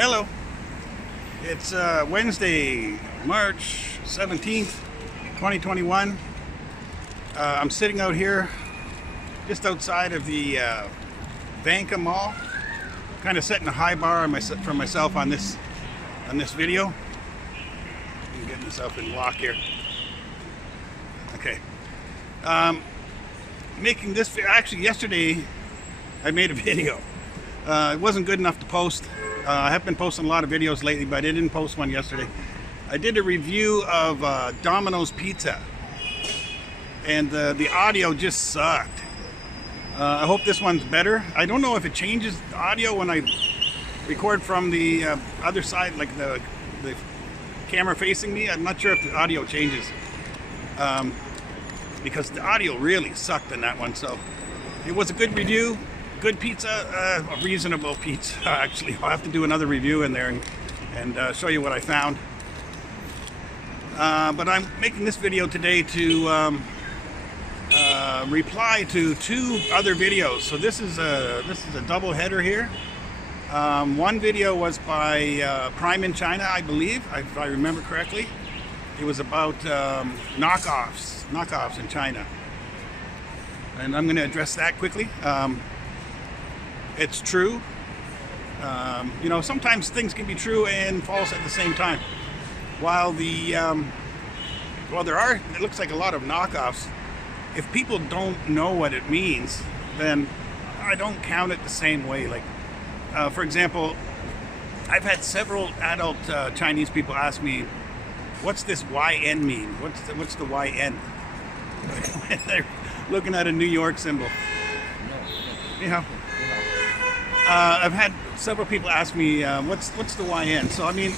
Hello. It's Wednesday, March 17th, 2021. I'm sitting out here just outside of the Vanka Mall, kind of setting a high bar for myself on this video. I'm getting myself in block here. Okay. Making this actually yesterday I made a video. It wasn't good enough to post. I have been posting a lot of videos lately, but I didn't post one yesterday. I did a review of Domino's Pizza, and the audio just sucked. I hope this one's better. I don't know if it changes the audio when I record from the other side, like the camera facing me. I'm not sure if the audio changes, because the audio really sucked in that one. So it was a good review. Good pizza, a reasonable pizza actually. I'll have to do another review in there and show you what I found. But I'm making this video today to reply to two other videos. So this is a double header here. One video was by Prime in China, I believe, if I remember correctly. It was about knockoffs in China, and I'm going to address that quickly. It's true. You know, sometimes things can be true and false at the same time. While there are, it looks like a lot of knockoffs. If people don't know what it means, then I don't count it the same way. Like, for example, I've had several adult Chinese people ask me, "What's this YN mean? What's the YN?" They're looking at a New York symbol. Yeah. I've had several people ask me, what's the YN? So I mean,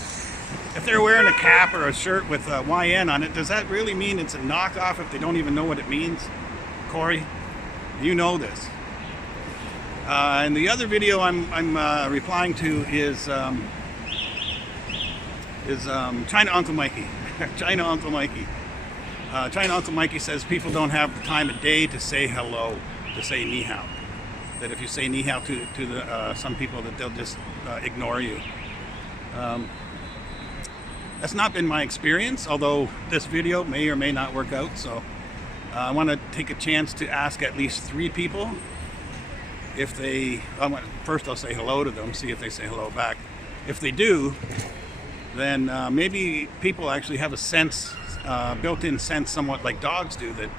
if they're wearing a cap or a shirt with YN on it, does that really mean it's a knockoff if they don't even know what it means? Corey, you know this. And the other video I'm replying to is China Uncle Mikey. China Uncle Mikey. China Uncle Mikey says people don't have the time of day to say hello, to say ni hao. That if you say ni hao to some people, that they'll just ignore you. That's not been my experience, although this video may or may not work out. So I want to take a chance to ask at least 3 people if they, first I'll say hello to them, see if they say hello back. If they do, then maybe people actually have a sense, built-in sense, somewhat like dogs do, that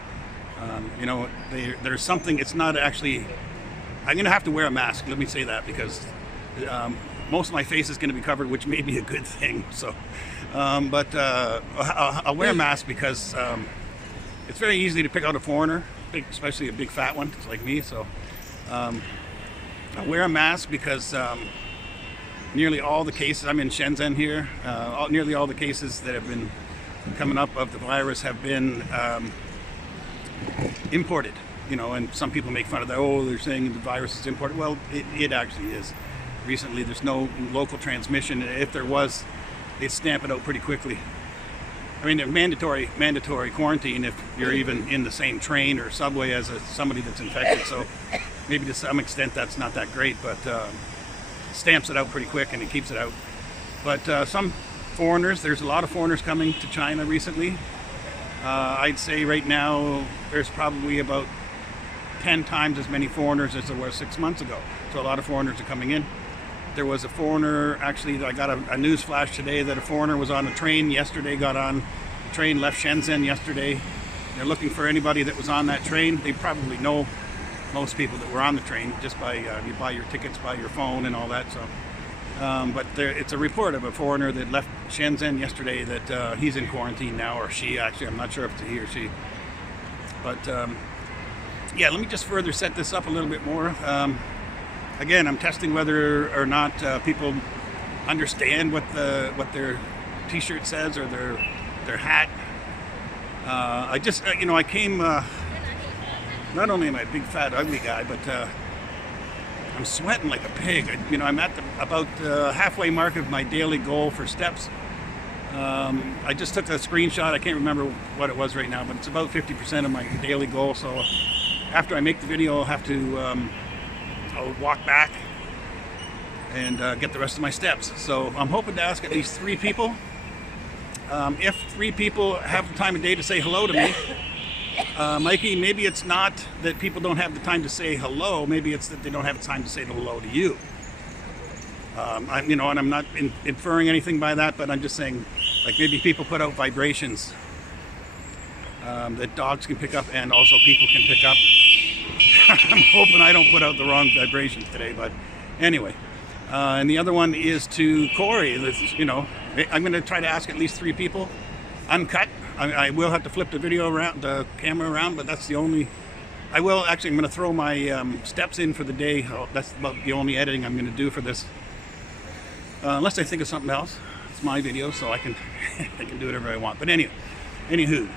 you know, there's something, it's not actually, I'm going to have to wear a mask, let me say that, because most of my face is going to be covered, which may be a good thing. So, but I'll wear a mask because it's very easy to pick out a foreigner, especially a big fat one, it's like me. So I'll wear a mask because nearly all the cases, I'm in Shenzhen here, nearly all the cases that have been coming up of the virus have been imported. You know, and some people make fun of that. Oh, they're saying the virus is imported. Well, it actually is. Recently, there's no local transmission. If there was, they'd stamp it out pretty quickly. I mean, mandatory quarantine if you're even in the same train or subway as somebody that's infected. So maybe to some extent that's not that great, but stamps it out pretty quick and it keeps it out. But some foreigners, there's a lot of foreigners coming to China recently. I'd say right now there's probably about 10 times as many foreigners as there were 6 months ago. So a lot of foreigners are coming in. There was a foreigner, actually, I got a news flash today that a foreigner was on a train yesterday, got on a train, left Shenzhen yesterday. They're looking for anybody that was on that train. They probably know most people that were on the train just by, you buy your tickets by your phone and all that. So, but it's a report of a foreigner that left Shenzhen yesterday that he's in quarantine now, or she, actually, I'm not sure if it's a he or she. But yeah, let me just further set this up a little bit more. Again, I'm testing whether or not people understand what their T-shirt says or their hat. I just, you know, I came. Not only am I a big, fat, ugly guy, but I'm sweating like a pig. You know, I'm at about the halfway mark of my daily goal for steps. I just took a screenshot. I can't remember what it was right now, but it's about 50% of my daily goal. So after I make the video, I'll have to I'll walk back and get the rest of my steps. So I'm hoping to ask at least 3 people. If 3 people have the time of day to say hello to me, Mikey, maybe it's not that people don't have the time to say hello. Maybe it's that they don't have the time to say hello to you. And I'm not inferring anything by that, but I'm just saying, like, maybe people put out vibrations that dogs can pick up and also people can pick up. I'm hoping I don't put out the wrong vibrations today, but anyway. And the other one is to Corey. I'm going to try to ask at least 3 people, uncut. I will have to flip the camera around, but that's the only. I'm going to throw my steps in for the day. That's about the only editing I'm going to do for this. Unless I think of something else. It's my video, so I can I can do whatever I want. But anywho,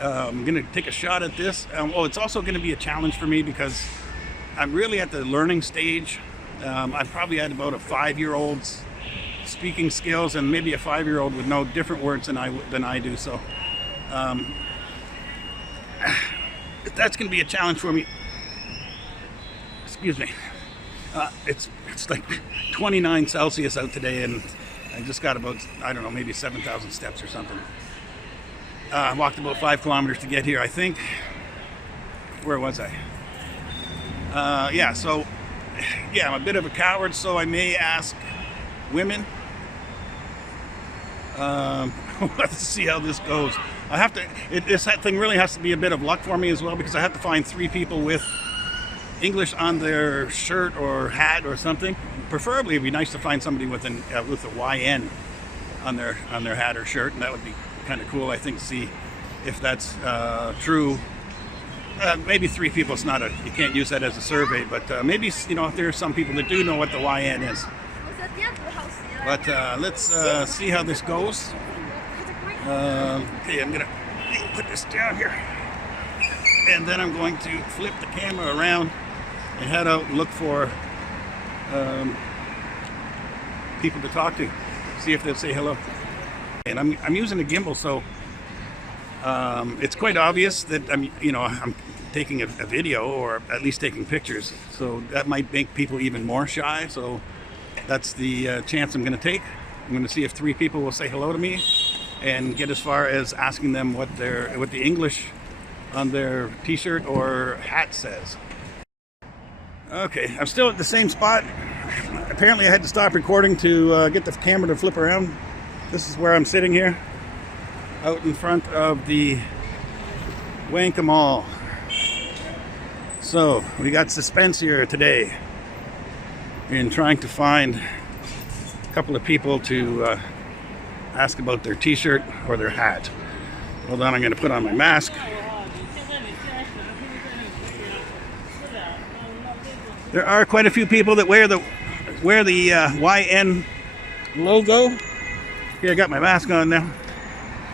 I'm going to take a shot at this. It's also going to be a challenge for me because I'm really at the learning stage. I've probably had about a 5-year-old's speaking skills, and maybe a 5-year-old would know different words than I do. So that's going to be a challenge for me. Excuse me. It's like 29 Celsius out today, and I just got about, I don't know, maybe 7,000 steps or something. I walked about 5 kilometers to get here, I think. Where was I? So I'm a bit of a coward, so I may ask women. Let's see how this goes. I have to. This thing really has to be a bit of luck for me as well, because I have to find 3 people with English on their shirt or hat or something. Preferably, it'd be nice to find somebody with a YN on their hat or shirt, and that would be kind of cool. I think to see if that's true. Maybe 3 people. It's not you can't use that as a survey, but maybe if there are some people that do know what the YN is. But let's see how this goes. Okay, I'm gonna put this down here, and then I'm going to flip the camera around and head out and look for people to talk to, see if they'll say hello. And I'm using a gimbal, so it's quite obvious that I'm taking a video, or at least taking pictures. So that might make people even more shy. So that's the chance I'm going to take. I'm going to see if 3 people will say hello to me, and get as far as asking them what the English on their t-shirt or hat says. Okay, I'm still at the same spot. Apparently I had to stop recording to get the camera to flip around. This is where I'm sitting here, out in front of the Wanka Mall. So we got suspense here today in trying to find a couple of people to ask about their t-shirt or their hat. Hold on, I'm going to put on my mask. There are quite a few people that wear the YN logo. Here, I got my mask on now.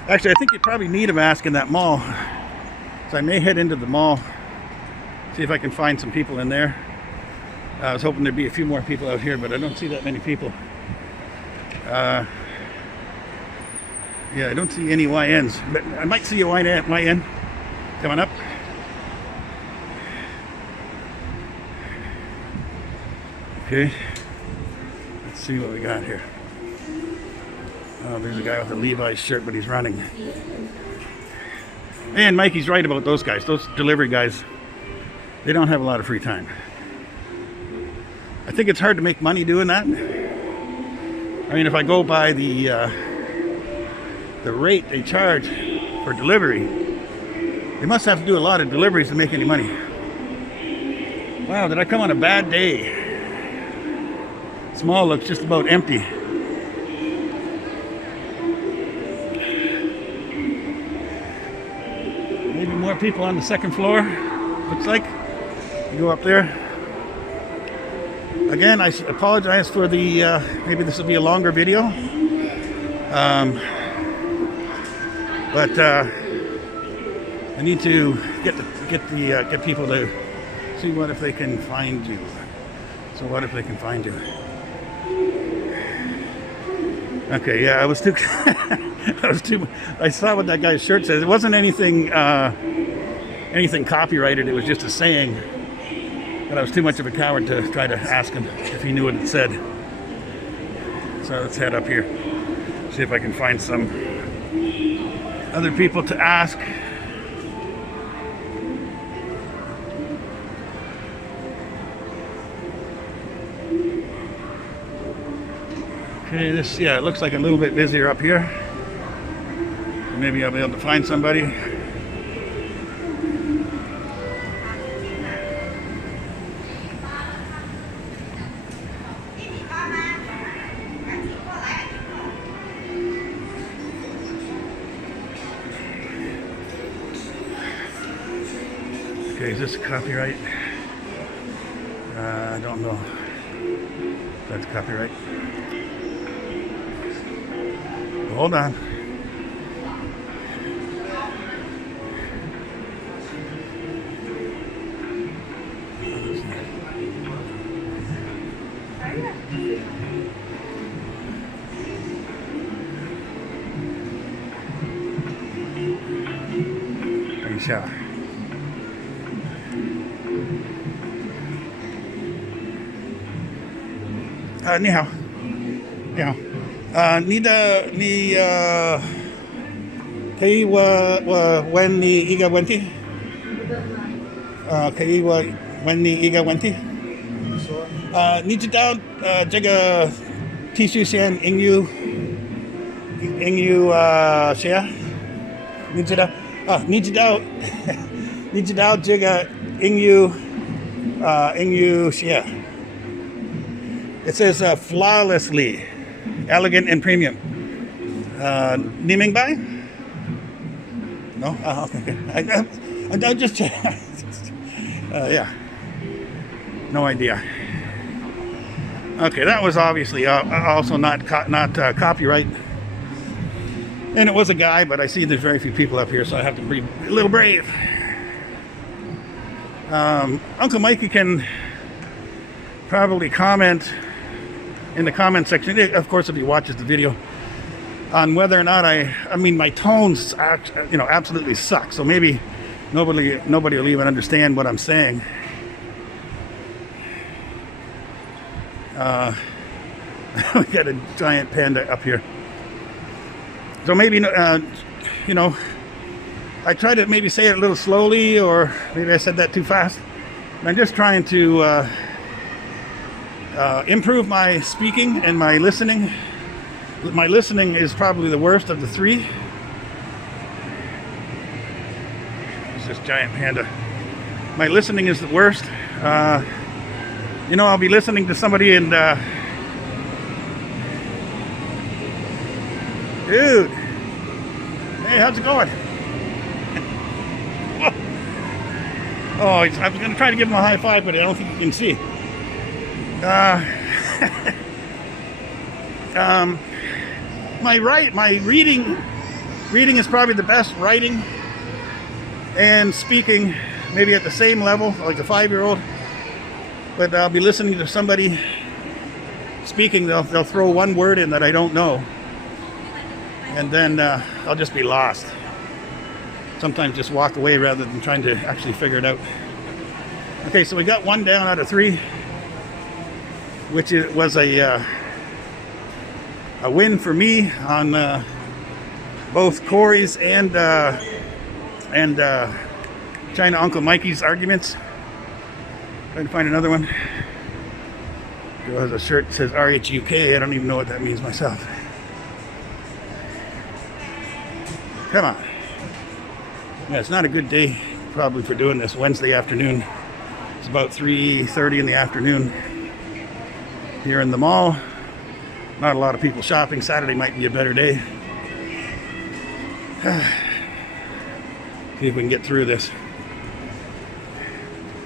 Actually, I think you probably need a mask in that mall. So I may head into the mall, see if I can find some people in there. I was hoping there'd be a few more people out here, but I don't see that many people. Yeah, I don't see any YNs, but I might see a YN coming up. Okay, let's see what we got here. Oh, there's a guy with a Levi's shirt, but he's running. And Mikey's right about those guys. Those delivery guys, they don't have a lot of free time. I think it's hard to make money doing that. I mean, if I go by the rate they charge for delivery, they must have to do a lot of deliveries to make any money. Wow, did I come on a bad day? This mall looks just about empty. Maybe more people on the second floor, looks like. You go up there. Again, I apologize for the, maybe this will be a longer video. But I need to get people to see what if they can find you. So what if they can find you? Okay, yeah, I was too. I saw what that guy's shirt says. It wasn't anything copyrighted. It was just a saying. But I was too much of a coward to try to ask him if he knew what it said. So let's head up here, see if I can find some other people to ask. Okay, it looks like a little bit busier up here. Maybe I'll be able to find somebody. Okay, is this copyright? I don't know. That's copyright. Hold on. Jiao. 你好，你好，你可以我问你一个问题，可以我问你一个问题，你知道这个 T 恤线英语写，你知道你知道你知道这个英语写。It says flawlessly, elegant and premium. 你明白? No? Okay. I just yeah. No idea. Okay, that was obviously also not copyright. And it was a guy, but I see there's very few people up here, so I have to be a little brave. Uncle Mikey can probably comment in the comment section, of course, if he watches the video, on whether or not I mean, my tones, absolutely suck. So maybe nobody will even understand what I'm saying. We got a giant panda up here. So maybe, I try to maybe say it a little slowly, or maybe I said that too fast. I'm just trying to improve my speaking and my listening. My listening is probably the worst of the three. It's this giant panda. My listening is the worst. I'll be listening to somebody and dude, hey, how's it going? Oh, I was going to try to give him a high five, but I don't think you can see. My reading is probably the best. Writing and speaking maybe at the same level, like a 5-year-old. But I'll be listening to somebody speaking. They'll throw one word in that I don't know, and then I'll just be lost. Sometimes just walk away rather than trying to actually figure it out. Okay, so we got 1 down out of 3. Which was a win for me on both Corey's and China Uncle Mikey's arguments. Trying to find another one. Girl has a shirt that says RHUK. I don't even know what that means myself. Come on. Yeah, it's not a good day probably for doing this Wednesday afternoon. It's about 3:30 in the afternoon. Here in the mall, not a lot of people shopping. Saturday might be a better day. See if we can get through this.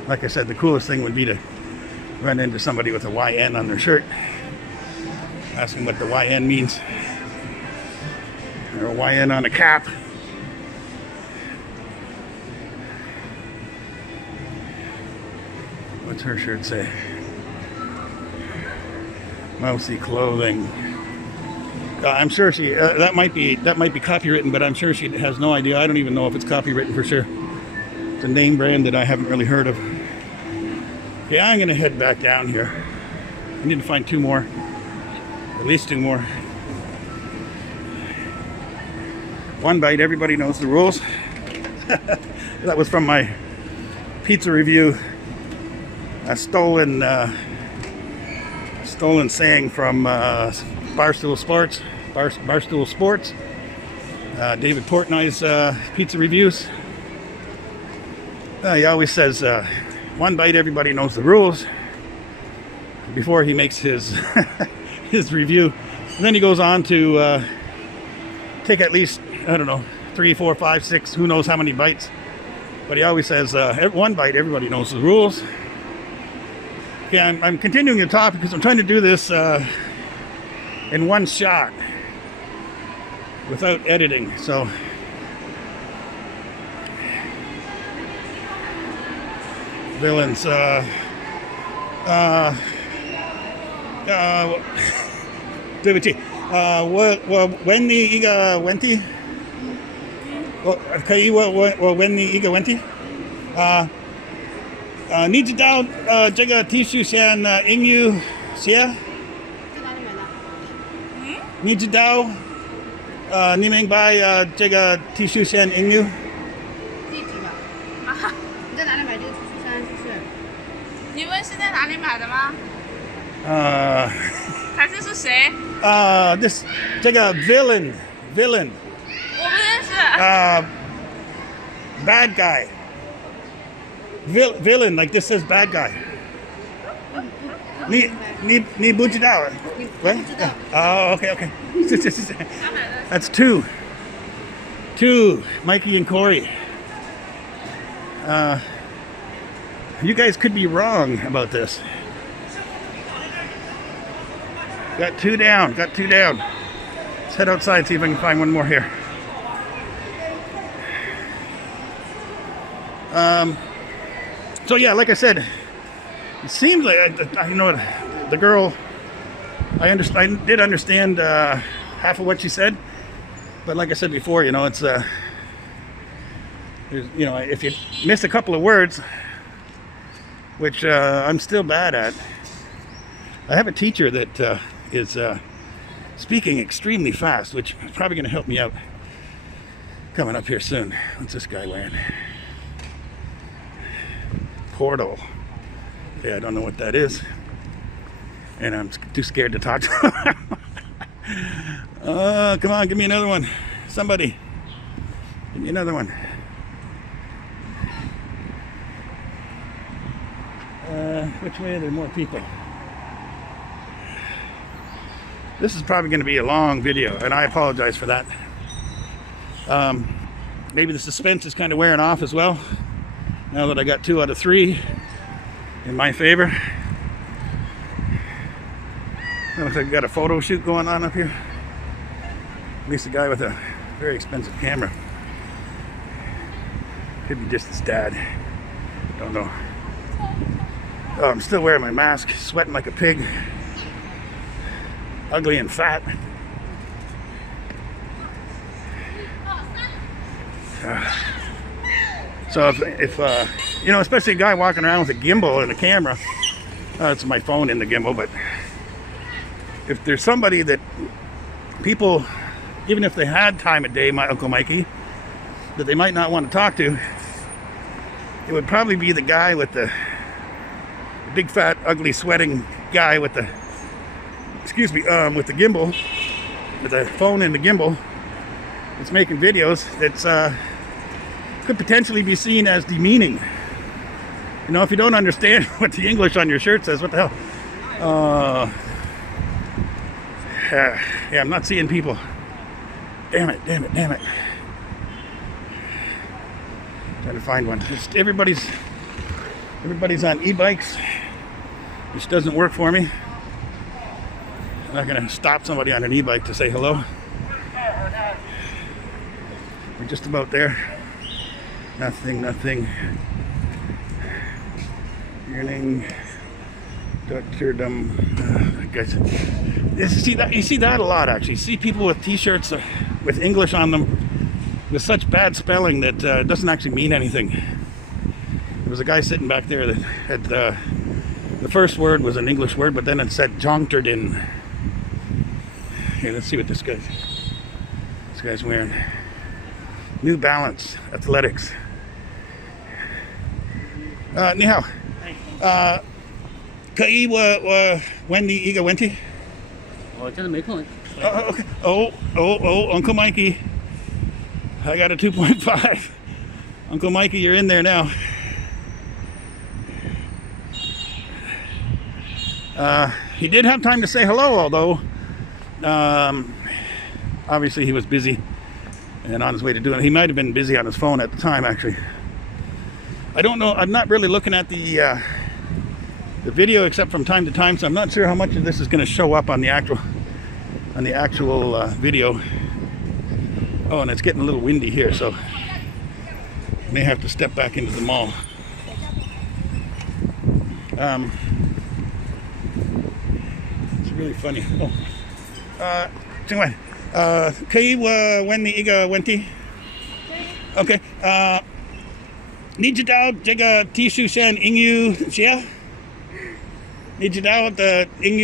Like I said, the coolest thing would be to run into somebody with a YN on their shirt, ask them what the YN means, or a YN on a cap. What's her shirt say? Mousy clothing. I'm sure she that might be copywritten, but I'm sure she has no idea. I don't even know if it's copywritten for sure. It's a name brand that I haven't really heard of. Okay, I'm gonna head back down here. I need to find two more, at least two more. One bite, everybody knows the rules. That was from my pizza review. A stolen saying from Barstool Sports. Barstool Sports. David Portnoy's pizza reviews. He always says, one bite, everybody knows the rules, before he makes his his review. And then he goes on to take at least, I don't know, 3, 4, 5, 6, who knows how many bites. But he always says, one bite, everybody knows the rules. Okay, I'm continuing the topic because I'm trying to do this in one shot without editing. So villains. Duty. When the Iga Wenti? When the Iga Wenti? 你知道这个 T 恤线英语写？你知道你明白这个 T 恤线英语？地址吧。啊，你在哪里买这个 T 恤衫？就是你问是在哪里买的吗？还是是谁这个 villain， 我不认识。bad guy. Villain, like this says bad guy. 你不知道？不知道。Oh, okay. That's two, Mikey and Corey. You guys could be wrong about this. Got two down. Let's head outside, see if I can find one more here. So yeah, like I said, it seems like the girl. I did understand half of what she said, but like I said before, it's if you miss a couple of words, which I'm still bad at. I have a teacher that is speaking extremely fast, which is probably going to help me out coming up here soon. What's this guy wearing? Portal. Yeah, I don't know what that is, and I'm too scared to talk to him. Come on, give me another one. Somebody, give me another one. Which way are there more people? This is probably going to be a long video, and I apologize for that. Maybe the suspense is kind of wearing off as well, now that I got 2 out of 3 in my favor. Looks like I got a photo shoot going on up here. At least a guy with a very expensive camera. Could be just his dad. Don't know. Oh, I'm still wearing my mask, sweating like a pig. Ugly and fat. So if especially a guy walking around with a gimbal and a camera, it's my phone in the gimbal, but if there's somebody that people, even if they had time of day, my Uncle Mikey, that they might not want to talk to, it would probably be the guy with the big fat ugly sweating guy with the with the gimbal, with the phone and the gimbal, that's making videos that's could potentially be seen as demeaning. If you don't understand what the English on your shirt says, what the hell? Yeah, I'm not seeing people. Damn it. Trying to find one. Everybody's on e-bikes, which doesn't work for me. I'm not gonna stop somebody on an e-bike to say hello. We're just about there. Nothing. Yearning. Guys, you see that a lot actually. You see people with t-shirts with English on them with such bad spelling that it doesn't actually mean anything. There was a guy sitting back there that had first word was an English word, but then it said jauntered in. Here, let's see what this guy's wearing. New Balance Athletics. 你好，可以我问你一个问题？我真的没空。Okay. Oh, Uncle Mikey. I got a 2.5. Uncle Mikey, you're in there now. He did have time to say hello, although obviously he was busy and on his way to doing it. He might have been busy on his phone at the time, actually. I don't know. I'm not really looking at the video except from time to time, so I'm not sure how much of this is going to show up on the actual video. Oh, and it's getting a little windy here, so may have to step back into the mall. It's really funny. Oh, 请问，可以我问你一个问题？可以。OK，你知道这个T恤上英语写？你知道的英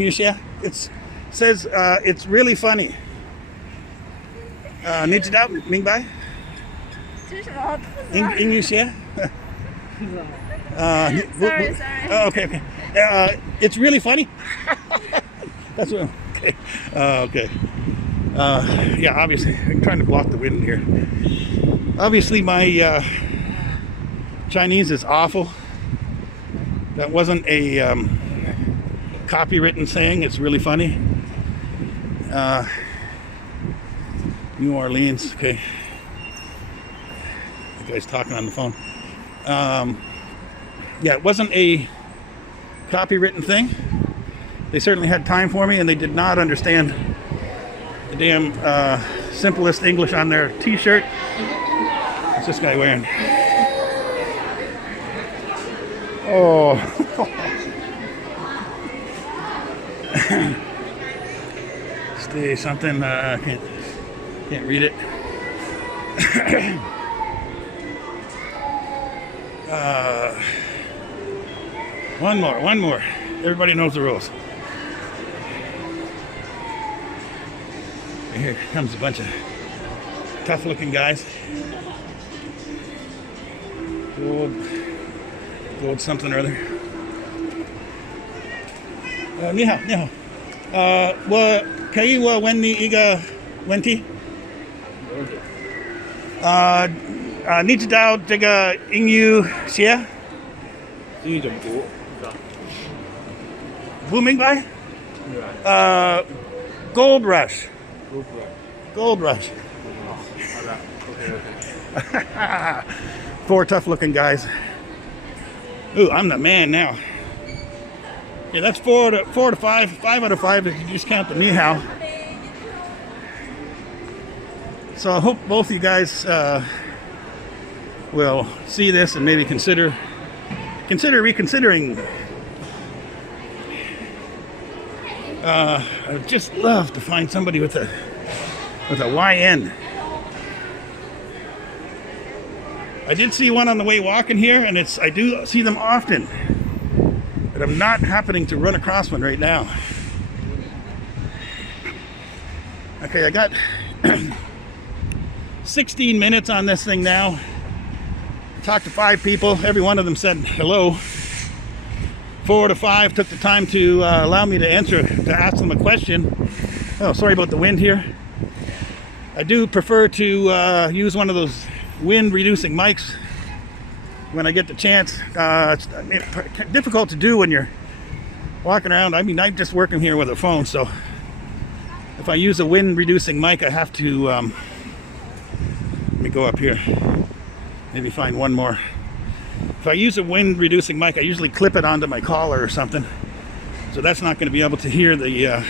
语写？ It says it's really funny. 你知道明白？这是什么？英语写？Sorry. Okay. It's really funny. That's what. Okay. Okay. Yeah. Obviously, I'm trying to block the wind here. Obviously, my Chinese is awful. That wasn't a copywritten saying. It's really funny. New Orleans. Okay. The guy's talking on the phone. Yeah, it wasn't a copywritten thing. They certainly had time for me, and they did not understand the damn simplest English on their T-shirt. What's this guy wearing? Oh. Stay something. Can't read it. One more. Everybody knows the rules. And here comes a bunch of tough-looking guys. Gold something or other. 你好，我可以问你一个问题？你知道这个英语写？英语怎么读？不明白。Gold Rush. Gold Rush. Okay. 4 tough-looking guys. Ooh, I'm the man now. Yeah, that's 4 to 5. 5 out of 5 if you just count the ni hao. So I hope both of you guys will see this and maybe consider reconsidering. I would just love to find somebody with a YN. I did see one on the way walking here, and I do see them often, but I'm not happening to run across one right now. Okay, I got 16 minutes on this thing now. Talked to 5 people. Every one of them said hello. 4 to 5 took the time to allow me to ask them a question. Oh, sorry about the wind here. I do prefer to use one of those wind-reducing mics when I get the chance. It's difficult to do when you're walking around. I mean, I'm just working here with a phone, so if I use a wind-reducing mic, I have to. Let me go up here. Maybe find one more. If I use a wind-reducing mic, I usually clip it onto my collar or something, so that's not going to be able to hear the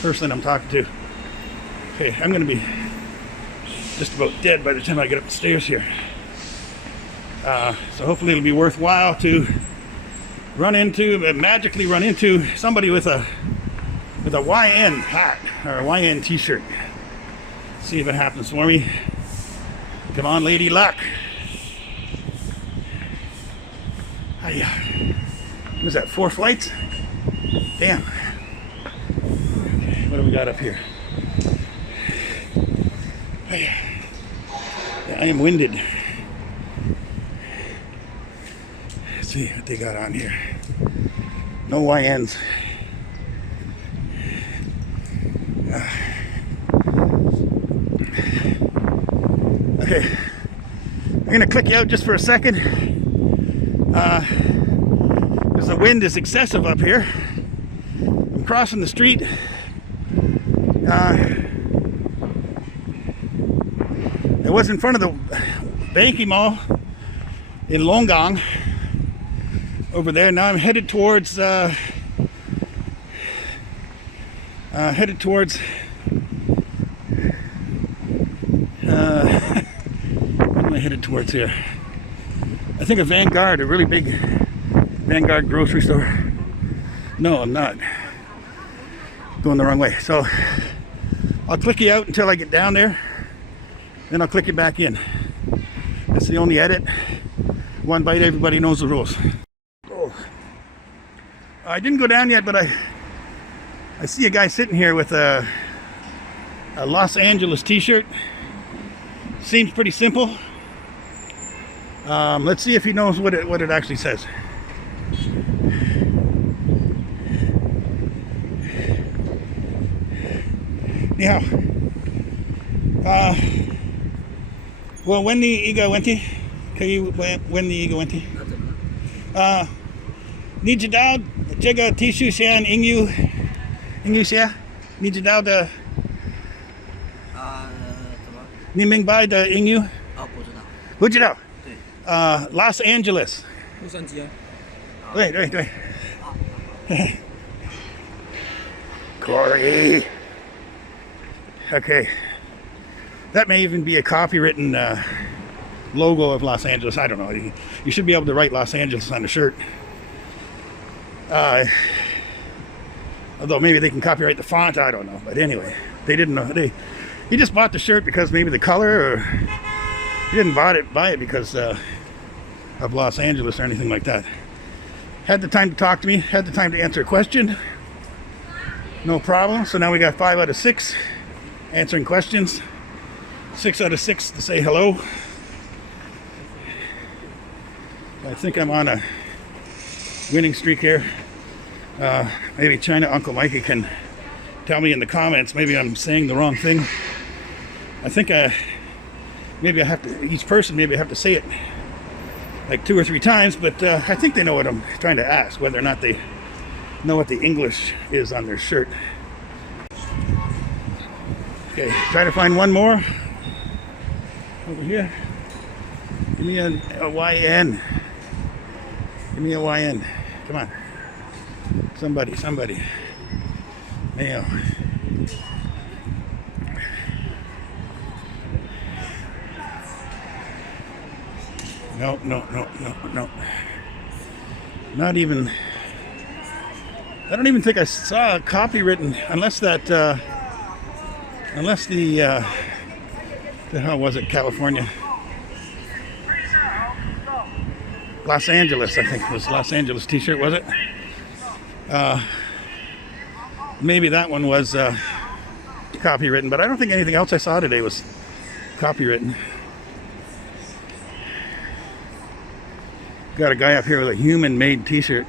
person I'm talking to. Okay, I'm going to be just about dead by the time I get up the stairs here. So hopefully it'll be worthwhile to magically run into somebody with a YN hat or a YN t-shirt. See if it happens for me. Come on, Lady Luck. What is that, 4 flights? Damn. Okay, what do we got up here? I am winded. Let's see what they got on here. No YNs. Okay, I'm gonna click you out just for a second because the wind is excessive up here. I'm crossing the street. I was in front of the Banky Mall in Longgang over there. Now I'm headed towards what am I headed towards here? I think a Vanguard, a really big Vanguard grocery store. No, I'm not. Going the wrong way. So I'll click you out until I get down there. Then I'll click you back in. That's the only edit. One bite, everybody knows the rules. Oh. I didn't go down yet, but I see a guy sitting here with a Los Angeles t-shirt. Seems pretty simple. Let's see if he knows what it actually says. Jiao. Well, when the ego went when the ego went你知道这个 T 恤像英语写你知道的怎么？你明白的英语不知道对Los Angeles 洛杉矶啊对Corey. Okay. That may even be a copywritten logo of Los Angeles. I don't know. You should be able to write Los Angeles on a shirt. Although maybe they can copyright the font. I don't know. But anyway, they didn't know. He just bought the shirt because maybe the color, or he didn't buy it because of Los Angeles or anything like that. Had the time to talk to me. Had the time to answer a question. No problem. So now we got 5 out of 6 answering questions. 6 out of 6 to say hello. I think I'm on a winning streak here. Maybe China Uncle Mikey can tell me in the comments. Maybe I'm saying the wrong thing. I think maybe I have to, each person, maybe I have to say it like 2 or 3 times, but I think they know what I'm trying to ask, whether or not they know what the English is on their shirt. Okay, try to find one more over here. Give me a YN. Give me a YN. Come on. Somebody. Mayo. No. Not even. I don't even think I saw a copywritten, unless the hell was it, California? Los Angeles, I think it was Los Angeles t-shirt, was it? Maybe that one was copywritten, but I don't think anything else I saw today was copywritten. Got a guy up here with a human-made t-shirt.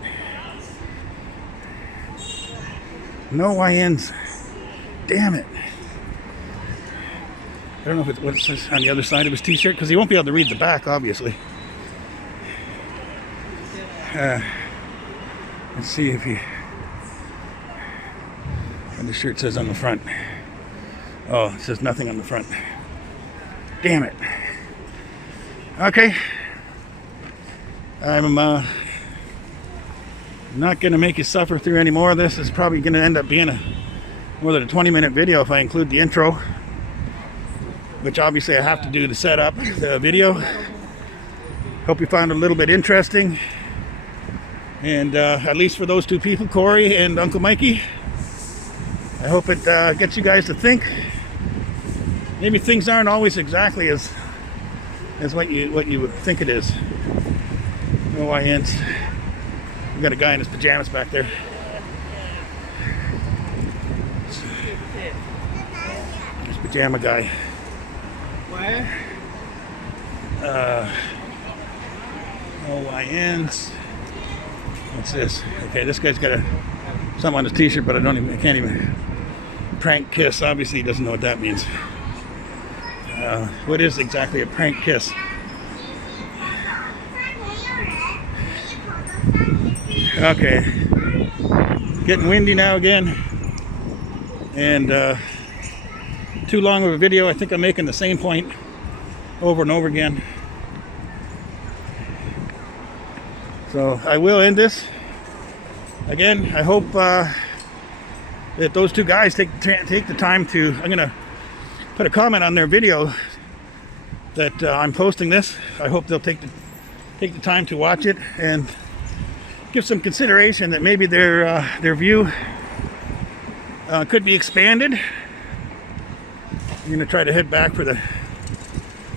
No YNs. Damn it. I don't know if it's what's on the other side of his t-shirt, because he won't be able to read the back, obviously. Let's see if what the shirt says on the front. Oh, it says nothing on the front. Damn it. Okay. I'm not going to make you suffer through any more of this. It's probably going to end up being more than a 20-minute video if I include the intro, which obviously I have to do to set up the video. Hope you found it a little bit interesting. And at least for those 2 people, Corey and Uncle Mikey, I hope it gets you guys to think. Maybe things aren't always exactly as what you would think it is. OINs. We got a guy in his pajamas back there. There's pajama guy. Where? OINs. What's this? Okay, this guy's got something on his t-shirt, but I can't even. Prank kiss. Obviously, he doesn't know what that means. What is exactly a prank kiss? Okay. Getting windy now again. And too long of a video. I think I'm making the same point over and over again. So I will end this. Again, I hope that those two guys take the time to. I'm gonna put a comment on their video that I'm posting this. I hope they'll take the time to watch it and give some consideration that maybe their view could be expanded. I'm gonna try to head back for the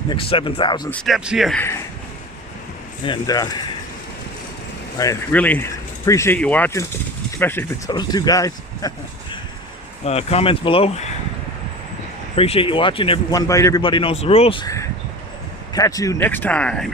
next 7,000 steps here, and I really appreciate you watching, especially if it's those two guys. Comments below. Appreciate you watching. One bite, everybody knows the rules. Catch you next time.